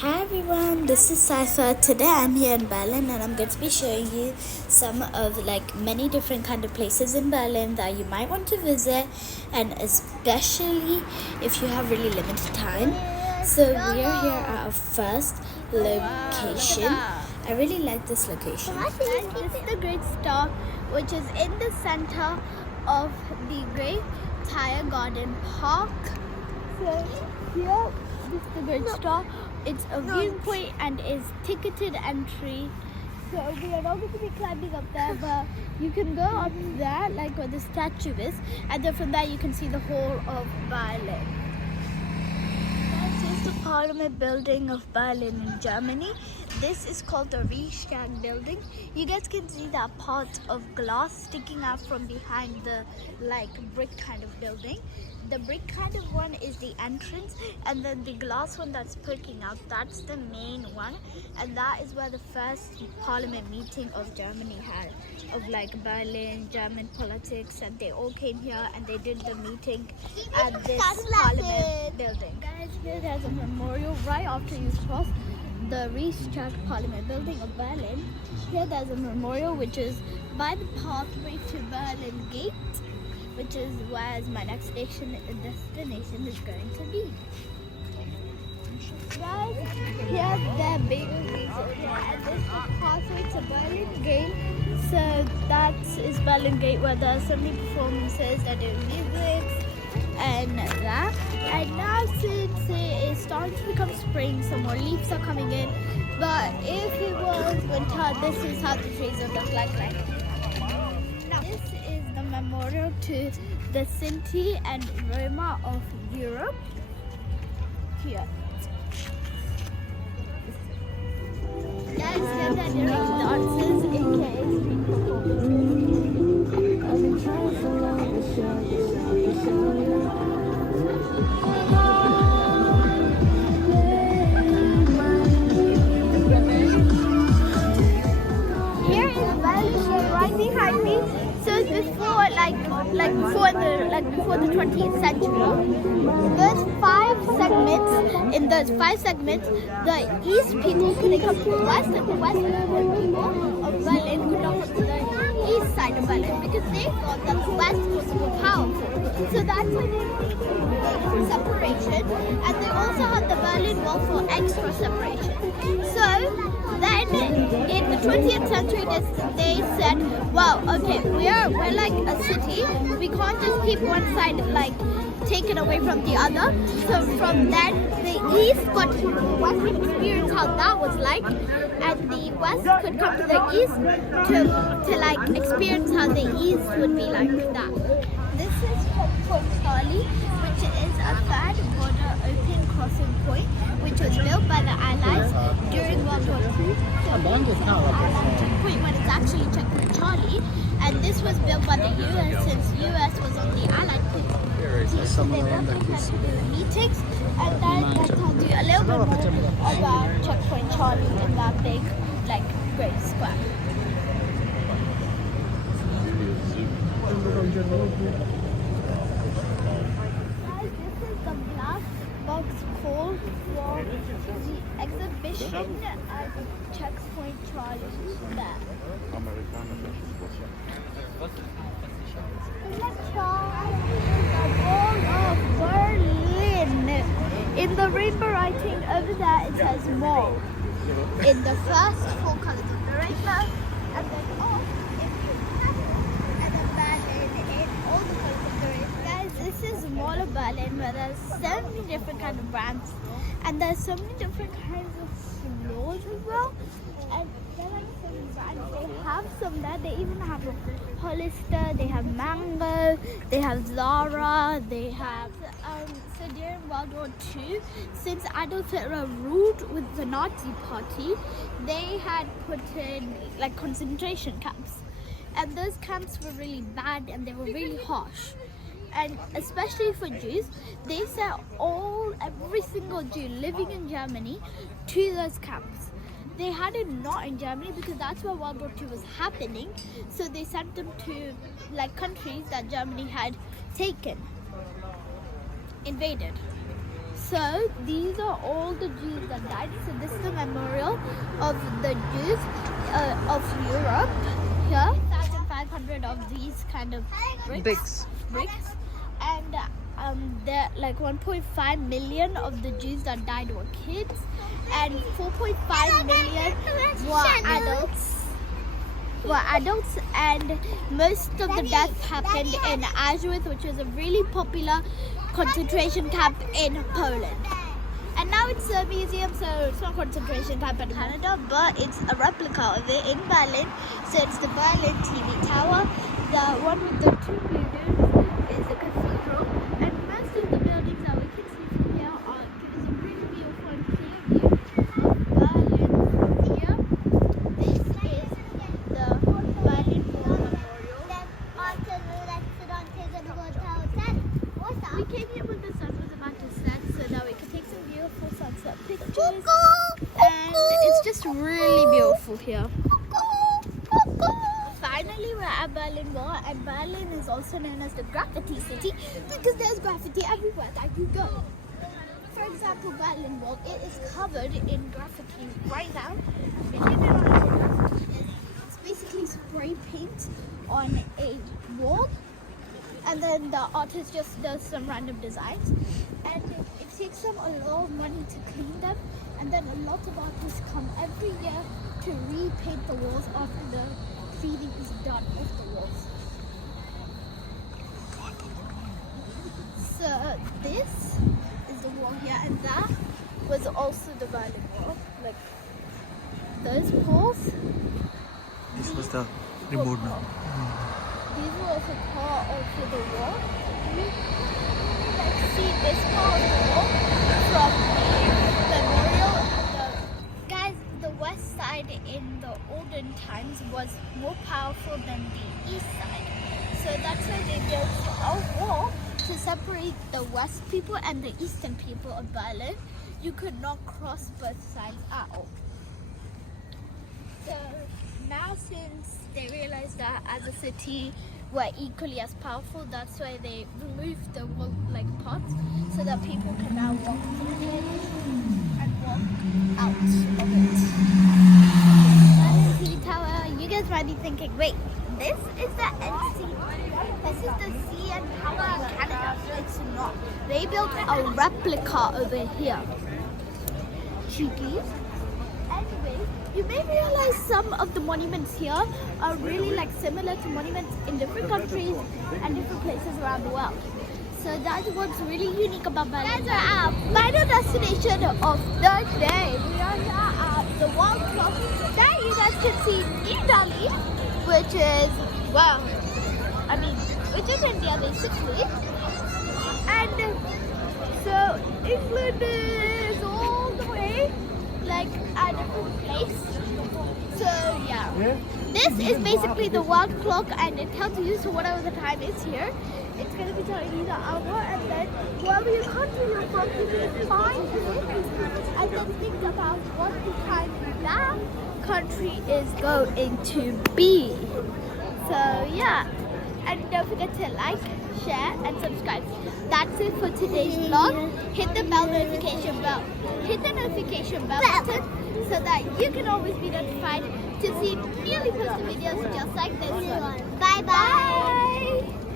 Hi everyone, this is Saifa. Today I'm here in Berlin and I'm going to be showing you some of many different kind of places in Berlin that you might want to visit, and especially if you have really limited time. So we are here at our first location. I really like this location. This is the Great Star, which is in the center of the Great Tire Garden Park. So here, this is the Great Star. It's a viewpoint and is ticketed entry. So we are not going to be climbing up there, but you can go up there, like where the statue is, and then from there you can see the whole of Berlin. This is the Parliament building of Berlin in Germany. This is called the Reichstag building. You guys can see that part of glass sticking out from behind the brick kind of building. The brick kind of one is the entrance, and then the glass one that's poking out, that's the main one, and that is where the first parliament meeting of Germany had, of Berlin, German politics, and they all came here and they did the meeting at this parliament building. Guys, here there's a memorial right after you cross the Reichstag Parliament building of Berlin. Here there's a memorial which is by the pathway to Berlin Gate, which is where my next destination is going to be. Guys, here's the big reason, and this is the pathway to Berlin Gate. So that is Berlin Gate, where there are so many performances, they're doing music and that. And now since it is starting to become spring, some more leaves are coming in. But if it was winter, this is how the trees would look like. This is the memorial to the Sinti and Roma of Europe. Here. Guys, here they're doing dances, aka street Here is Berlin right behind me. So before the 20th century, in those five segments, the East people couldn't come to the West, and the West people of Berlin could not come to the East side of Berlin because they thought that the West was more powerful. So that's why they made separation, and they also had the Berlin Wall for extra separation. So then in the 20th century, they said, well, okay, we're like a city. We can't just keep one side taken away from the other. So from then, the East got to the West and experience how that was like, and the West could come to the East to experience how the East would be like that. This is Fort Charlie, which is a third border open crossing point, which was built by the Allies during World War II. Checkpoint, but it's actually Checkpoint Charlie, and this was built by the US since US was on the Allied team. So they built this kind of meetings, and then that tells you a little bit more about Checkpoint Charlie in that big, great square. Guys, this is the black box call for the exhibition at Checkpoint Charlie there. Let's try the Wall of Berlin. In the rainbow writing over there, it says mall. In the first four colors of the rainbow, and then off in and then Berlin in all the colors of the rainbow. Guys, this is Mall of Berlin, where there's so many different kind of brands, and there's so many different kinds of floors as well. And there are so many brands. They have some there. They even have Hollister, they have Mango, they have Zara, they have so during World War II, since Adolf Hitler ruled with the Nazi party, they had put in concentration camps, and those camps were really bad and they were really harsh. And especially for Jews, they sent every single Jew living in Germany to those camps. They had it not in Germany because that's where World War II was happening. So they sent them to countries that Germany had taken, invaded. So these are all the Jews that died. So this is the memorial of the Jews of Europe. Here, 1,500 of these kind of bricks. And there, like 1.5 million of the Jews that died were kids, and 4.5 million were adults, and most of the deaths happened in Auschwitz, which was a really popular concentration camp in Poland. And now it's a museum, so it's not concentration camp in Canada, but it's a replica of it in Berlin. So it's the Berlin TV Tower. The one with the two buildings is the cathedral, and most of the buildings that we can see from here give us a really beautiful and clear view of Berlin. Here, this is the Berlin Wall Memorial. We came here when the sun was about to set so that we could take some beautiful sunset pictures. And it's just really beautiful here. Finally, we're at Berlin Wall, and Berlin is also known as the graffiti city because there's graffiti everywhere that you go. For example, Berlin Wall, it is covered in graffiti right now. It's basically spray paint on a wall, and then the artist just does some random designs, and it takes them a lot of money to clean them, and then a lot of artists come every year to repaint the walls after the cleaning is done of the walls. So this is the wall here, and that was also the Berlin Wall. Like those poles. This was the remote now. These were also part of the wall. You like see this part of the wall from the memorial. Guys, the west side in the olden times was more powerful than the east side. So that's why they built a wall to separate the west people and the eastern people of Berlin. You could not cross both sides at all. So now, since they realized that as a city we're equally as powerful, that's why they removed the wall like parts so that people can now walk through it and walk out of it. NC Tower, you guys might be thinking, wait, this is the NC. This is the CN Tower in Canada. It's not. They built a replica over here. Cheeky. Anyway, you may realize some of the monuments here are really like similar to monuments in different countries and different places around the world. So that's what's really unique about Berlin. That's our final destination of the day. We are here at the World Clock. There you guys can see Italy, which is, well, which is India basically. And so England is all the way like at a different place. So yeah, this is basically the world clock, and it tells you so whatever the time is here. It's going to be telling you the hour, and then wherever your country you're from, you can find it and then think about what the time that country is going to be. So yeah, and don't forget to like, share and subscribe. That's it for today's vlog. Hit the bell notification bell. Hit the notification bell button so that you can always be notified to see newly posted videos just like this one. Bye bye.